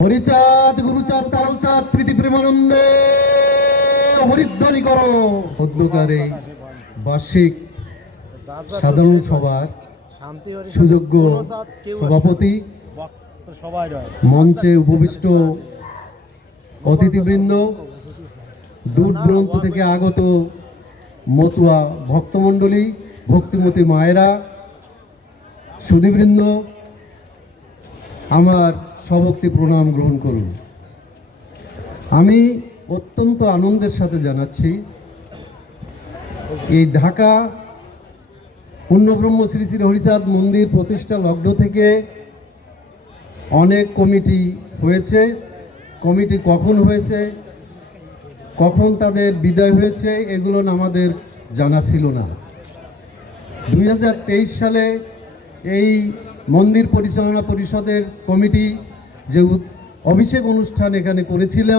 হরিচাঁদ, গুরুচাঁদ, তালচাঁদ প্রীতি প্রেমানন্দে হরিধ্বনি করো অধ্যকারে বার্ষিক সাধারণ সভার সুযোগ্য সভাপতি মঞ্চে উপবিষ্ট অতিথিবৃন্দ, দূর দূরান্ত থেকে আগত মতুয়া ভক্তমণ্ডলী, ভক্তিমতী মায়েরা, সুধীবৃন্দ আমার সভক্তি প্রণাম গ্রহণ করুন। আমি অত্যন্ত আনন্দের সাথে জানাচ্ছি, এই ঢাকা পূর্ণব্রহ্ম শ্রী শ্রী হরিচাঁদ মন্দির প্রতিষ্ঠা লগ্ন থেকে অনেক কমিটি হয়েছে। কমিটি কখন হয়েছে? কখন তাদের বিদায় হয়েছে? এগুলো আমাদের জানা ছিল না। দু হাজার তেইশ সালে এই মন্দির পরিচালনা পরিষদের কমিটি যে অভিষেক অনুষ্ঠান এখানে করেছিল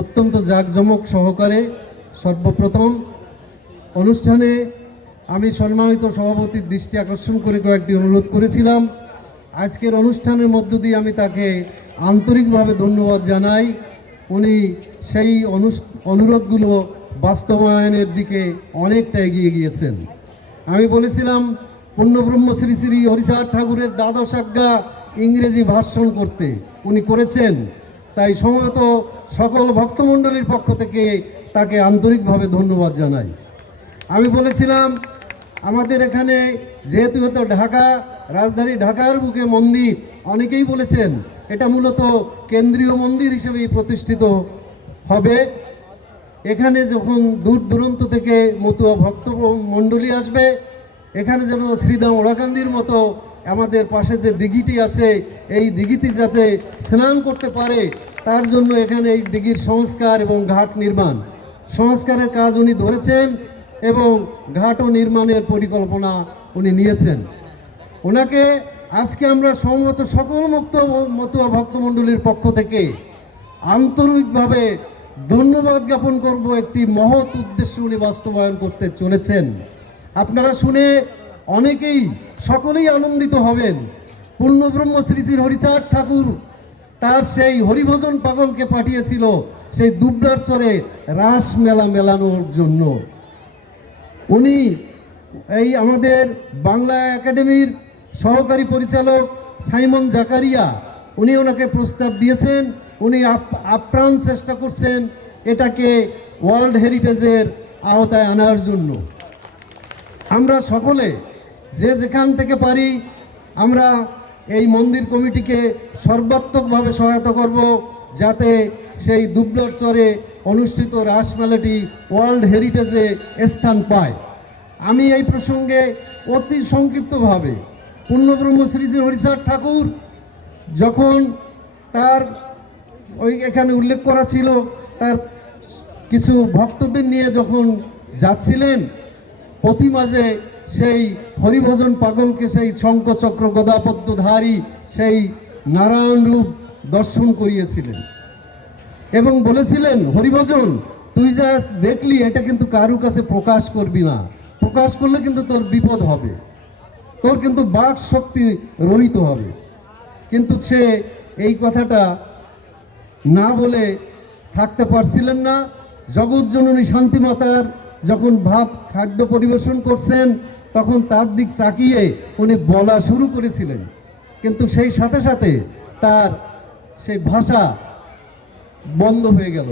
অত্যন্ত জাঁকজমক সহকারে সর্বপ্রথম অনুষ্ঠানে আমি সম্মানিত সভাপতির দৃষ্টি আকর্ষণ করে কয়েকটি অনুরোধ করেছিলাম। আজকের অনুষ্ঠানের মধ্য দিয়ে আমি তাকে আন্তরিকভাবে ধন্যবাদ জানাই। উনি সেই অনুরোধগুলো বাস্তবায়নের দিকে অনেকটা এগিয়ে গিয়েছেন। আমি বলেছিলাম পূর্ণব্রহ্ম শ্রী শ্রী হরিচাঁদ ঠাকুরের দ্বাদশ আজ্ঞা ইংরেজি ভাষণ করতে উনি করেছেন। তাই সম্ভবত সকল ভক্তমণ্ডলীর পক্ষ থেকে তাকে আন্তরিকভাবে ধন্যবাদ জানাই। আমি বলেছিলাম, আমাদের এখানে যেহেতু হতো ঢাকা, রাজধানী ঢাকার বুকে মন্দির, অনেকেই বলেছেন এটা মূলত কেন্দ্রীয় মন্দির হিসেবেই প্রতিষ্ঠিত হবে। এখানে যখন দূর দূরান্ত থেকে মতুয়া ভক্ত মণ্ডলী আসবে এখানে যেন শ্রীদাম ওড়াকান্দির মতো আমাদের পাশে যে দিঘিটি আছে, এই দিঘিটি যাতে স্নান করতে পারে, তার জন্য এখানে এই দিঘির সংস্কার এবং ঘাট নির্মাণ। সংস্কারের কাজ উনি ধরেছেন এবং ঘাটও নির্মাণের পরিকল্পনা উনি নিয়েছেন। ওনাকে আজকে আমরা সম্ভবত সকল মুক্ত মতুয়া ভক্তমণ্ডলীর পক্ষ থেকে আন্তরিকভাবে ধন্যবাদ জ্ঞাপন করব। একটি মহৎ উদ্দেশ্য উনি বাস্তবায়ন করতে চলেছেন। আপনারা শুনে অনেকেই সকলেই আনন্দিত হবেন। পূর্ণব্রহ্ম শ্রী শ্রী হরিচাঁদ ঠাকুর তার সেই হরিভজন পাগলকে পাঠিয়েছিল সেই দুবলার স্বরে রাস মেলা মেলানোর জন্য। উনি এই আমাদের বাংলা একাডেমির সহকারী পরিচালক সাইমন জাকারিয়া, উনি ওনাকে প্রস্তাব দিয়েছেন, উনি আপ- আপ্রাণ চেষ্টা করছেন এটাকে ওয়ার্ল্ড হেরিটেজের আওতায় আনার জন্য। আমরা সকলে যে যেখান থেকে পারি, আমরা এই মন্দির কমিটিকে সর্বাত্মকভাবে সহায়তা করব যাতে সেই দুবলার চরে অনুষ্ঠিত রাসমেলাটি ওয়ার্ল্ড হেরিটেজে স্থান পায়। আমি এই প্রসঙ্গে অতি সংক্ষিপ্তভাবে পূর্ণব্রহ্ম শ্রী শ্রী হরিচাঁদ ঠাকুর যখন তার ওই এখানে উল্লেখ করা ছিল, তার কিছু ভক্তদের নিয়ে যখন যাচ্ছিলেন প্রতি মাঝে সেই হরিভজন পাগলকে সেই শঙ্খচক্র গদাপদ্মধারী সেই নারায়ণ রূপ দর্শন করিয়েছিলেন। এবং বলেছিলেন, হরিভজন, তুই যা দেখলি, এটা কিন্তু কারু কাছে প্রকাশ করবি না। প্রকাশ করলে কিন্তু তোর বিপদ হবে। তোর কিন্তু বাক শক্তি রহিত হবে। কিন্তু সে এই কথাটা না বলে থাকতে পারছিলেন না। জগৎজননী শান্তিমাতার যখন ভাত খাদ্য পরিবেশন করছেন, তখন তার দিক তাকিয়ে উনি বলা শুরু করেছিলেন। কিন্তু সেই সাথে সাথে তার সেই ভাষা বন্ধ হয়ে গেল।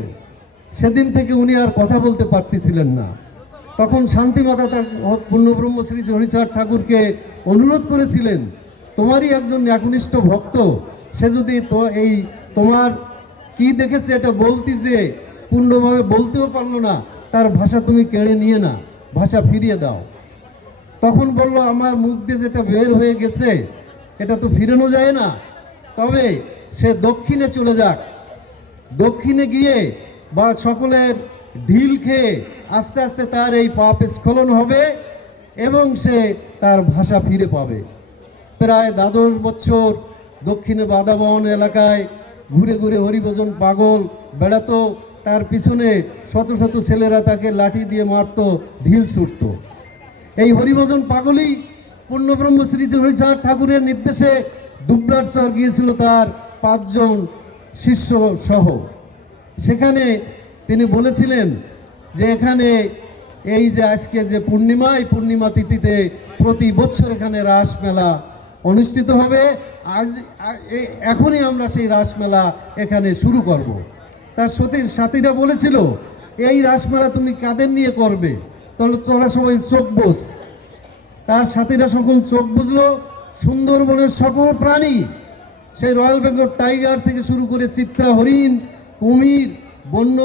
সেদিন থেকে উনি আর কথা বলতে পারতেছিলেন না। তখন শান্তিমাতা তার পূর্ণব্রহ্ম শ্রী হরিচাঁদ ঠাকুরকে অনুরোধ করেছিলেন, তোমারই একজন একনিষ্ঠ ভক্ত, সে যদি তো এই তোমার কি দেখেছে এটা বলতি যে, পূর্ণভাবে বলতেও পারল না তার ভাষা তুমি কেড়ে নিয়ে না, ভাষা ফিরিয়ে দাও। তখন বলল, আমার মুখ দিয়ে যেটা বের হয়ে গেছে, এটা তো ফিরানো যায় না। তবে সে দক্ষিণে চলে যাক। দক্ষিণে গিয়ে বা সকলের ঢিল খেয়ে আস্তে আস্তে তার এই পাপ স্খলন হবে এবং সে তার ভাষা ফিরে পাবে। প্রায় দ্বাদশ বছর দক্ষিণে বাদাবন এলাকায় ঘুরে ঘুরে হরিভজন পাগল, বেড়াতো তার পিছনে শত শত ছেলেরা তাকে লাঠি দিয়ে মারতো, ঢিল ছুটতো এই হরিভজন পাগলই পূর্ণব্রহ্ম শ্রী হরিচাঁদ ঠাকুরের নির্দেশে দুবলার চর গিয়েছিল তার পাঁচজন শিষ্য সহ সেখানে তিনি বলেছিলেন যে এখানে এই যে আজকে যে পূর্ণিমা এই পূর্ণিমা তিথিতে প্রতি বছর এখানে রাসমেলা অনুষ্ঠিত হবে, আজ এখনই আমরা সেই রাসমেলা এখানে শুরু করব। তার সতী সাথীরা বলেছিল, এই রাসমেলা তুমি কাদের নিয়ে করবে? তাহলে তোরা সবাই চোখ বোঝ তার সাথীরা সকল চোখ বুঝলো, সুন্দরবনের সকল প্রাণী, সেই রয়্যাল বেঙ্গল টাইগার থেকে শুরু করে চিত্রা হরিণ কুমির, বন্য,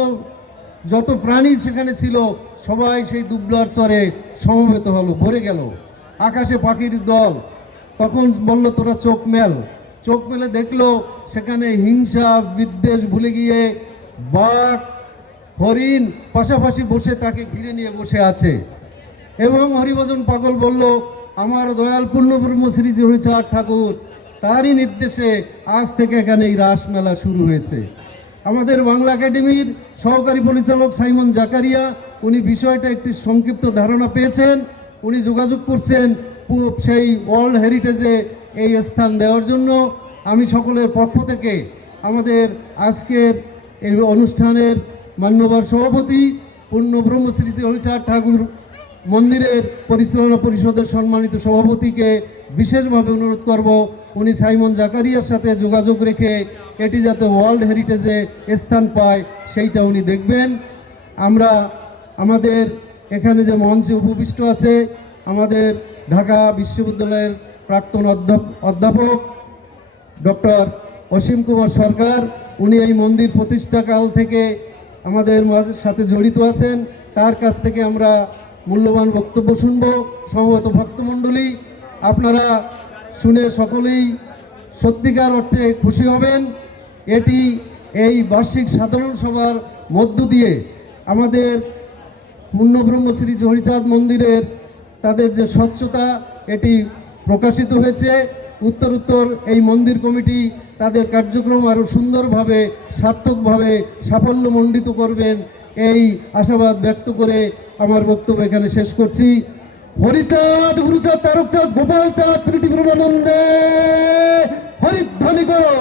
যত প্রাণী সেখানে ছিল, সবাই সেই দুবলার চরে সমবেত হলো, ভরে গেল। আকাশে পাখির দল। তখন বলল, তোরা চোখ মেল। চোখ মেলে দেখল, সেখানে হিংসা বিদ্বেষ ভুলে গিয়ে বাঘ, হরিণ পাশাপাশি বসে তাকে ঘিরে নিয়ে বসে আছে। এবং হরিভজন পাগল বলল, আমার দয়াল পূর্ণব্রহ্ম শ্রী হরিচাঁদ ঠাকুর, তারই নির্দেশে আজ থেকে এখানে এই রাসমেলা শুরু হয়েছে। আমাদের বাংলা একাডেমির সহকারী পরিচালক সাইমন জাকারিয়া, উনি বিষয়টা একটি সংক্ষিপ্ত ধারণা পেয়েছেন। উনি যোগাযোগ করছেন সেই ওয়ার্ল্ড হেরিটেজে এই স্থান দেওয়ার জন্য। আমি সকলের পক্ষ থেকে আমাদের আজকের এই অনুষ্ঠানের মান্যবর সভাপতি পূর্ণ ব্রহ্মশ্রী শ্রী হরিচাঁদ ঠাকুর মন্দিরের পরিচালনা পরিষদের সম্মানিত সভাপতিকে বিশেষভাবে অনুরোধ করব, উনি সাইমন জাকারিয়ার সাথে যোগাযোগ রেখে এটি যাতে ওয়ার্ল্ড হেরিটেজে স্থান পায়, সেইটা উনি দেখবেন। আমরা আমাদের এখানে যে মঞ্চে উপবিষ্ট আছে, আমাদের ঢাকা বিশ্ববিদ্যালয়ের প্রাক্তন অধ্যাপ- অধ্যাপক ডক্টর অসীম কুমার সরকার উনি এই মন্দির প্রতিষ্ঠাকাল থেকে আমাদের সাথে জড়িত আছেন। তার কাছ থেকে আমরা মূল্যবান বক্তব্য শুনব। সমবেত ভক্তমণ্ডলী, আপনারা শুনে সকলেই সত্যিকার অর্থে খুশি হবেন। এটি এই বার্ষিক সাধারণ সভার মধ্য দিয়ে আমাদের পূর্ণব্রহ্ম শ্রী হরিচাঁদ মন্দিরের তাদের যে স্বচ্ছতা, এটি প্রকাশিত হয়েছে। উত্তর উত্তর এই মন্দির কমিটি তাদের কার্যক্রম আরও সুন্দরভাবে, সার্থকভাবে সাফল্যমণ্ডিত করবেন এই আশাবাদ ব্যক্ত করে আমার বক্তব্য এখানে শেষ করছি। হরিচাঁদ, গুরুচাঁদ, তারকচাঁদ গোপাল চাঁদ প্রীতি ব্রহ্মানন্দে হরিধ্বনি করো।